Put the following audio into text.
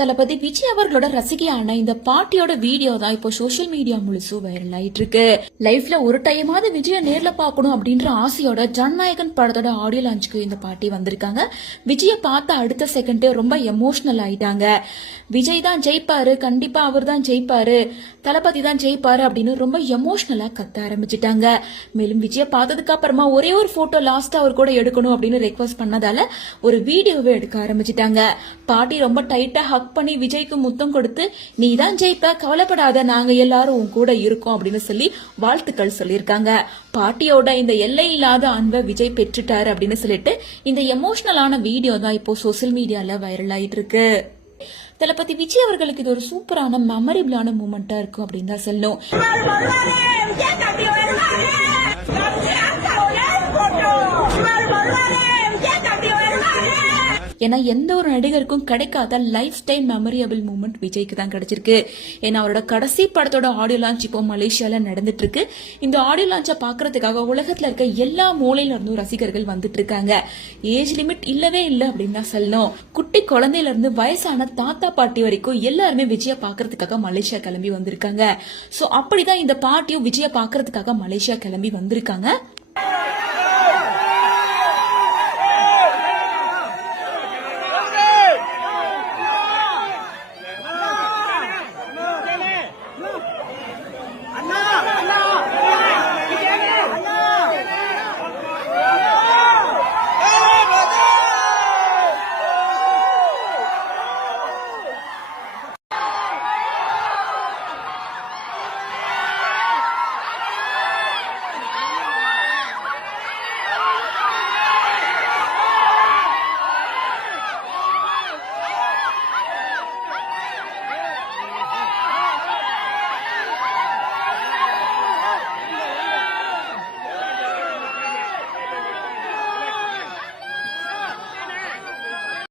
தளபதி விஜய் அவர்களோட ரசிகையான இந்த பாட்டியோட வீடியோ தான் இப்போ சோசியல் மீடியா முழுசும் வைரல் ஆயிட்டு இருக்கு. லைஃப்ல ஒரு டைமாவது விஜய நேர்ல பாக்கணும் அப்படின்ற ஆசையோட ஜனநாயகன் படத்தோட ஆடியோ லான்ச்சுக்கு இந்த பாட்டி வந்திருக்காங்க. விஜய பார்த்த அடுத்த செகண்டே ரொம்ப எமோஷனல் ஆயிட்டாங்க. விஜய் தான் ஜெயிப்பாரு, கண்டிப்பா அவர் தான் ஜெயிப்பாரு, தளபதி தான் ஜெயிப்பாரு அப்படின்னு ரொம்ப எமோஷனலா கத்த ஆரம்பிச்சிட்டாங்க. மேலும் விஜய பார்த்ததுக்கு அப்புறமா ஒரே ஒரு போட்டோ லாஸ்டா அவர் கூட எடுக்கணும் அப்படின்னு ரெக்வஸ்ட் பண்ணதால ஒரு வீடியோவை எடுக்க ஆரம்பிச்சிட்டாங்க. பாட்டி ரொம்ப டைட்டா ஹக் பண்ணி விஜய்க்கு முத்தம் கொடுத்து நீ தான் ஜெயிப்ப, கவலைப்படாத, நாங்க எல்லாரும் உன் கூட இருக்கோம் அப்படின்னு சொல்லி வாழ்த்துக்கள் சொல்லியிருக்காங்க. பாட்டியோட இந்த எல்லை இல்லாத அன்பை விஜய் பெற்றுட்டாரு அப்படின்னு சொல்லிட்டு இந்த எமோஷனலான வீடியோ தான் இப்போ சோசியல் மீடியால வைரல் ஆயிட்டு இருக்கு. தளபதி விஜய் அவர்களுக்கு இது ஒரு சூப்பரான மெமரபிளான மூமெண்டா இருக்கும் அப்படின்னு தான் சொல்லணும். ஏன்னா எந்த ஒரு நடிகருக்கும் கிடைக்காத லைஃப் டைம் மெமரியபிள் மூமெண்ட் விஜய்க்கு தான் கிடைச்சிருக்கு. ஏன்னா அவரோட கடைசி படத்தோட ஆடியோ லான்ச் இப்போ மலேசியால நடந்துட்டு இருக்கு. இந்த ஆடியோ லான்ச்சை பாக்குறதுக்காக உலகத்துல இருக்க எல்லா மூலையில இருந்தும் ரசிகர்கள் வந்துட்டு இருக்காங்க. ஏஜ் லிமிட் இல்லவே இல்லை அப்படின்னு தான் சொல்லணும். குட்டி குழந்தையில இருந்து வயசான தாத்தா பாட்டி வரைக்கும் எல்லாருமே விஜய பாக்குறதுக்காக மலேசியா கிளம்பி வந்திருக்காங்க. சோ அப்படிதான் இந்த பாட்டியும் விஜய பாக்குறதுக்காக மலேசியா கிளம்பி வந்திருக்காங்க.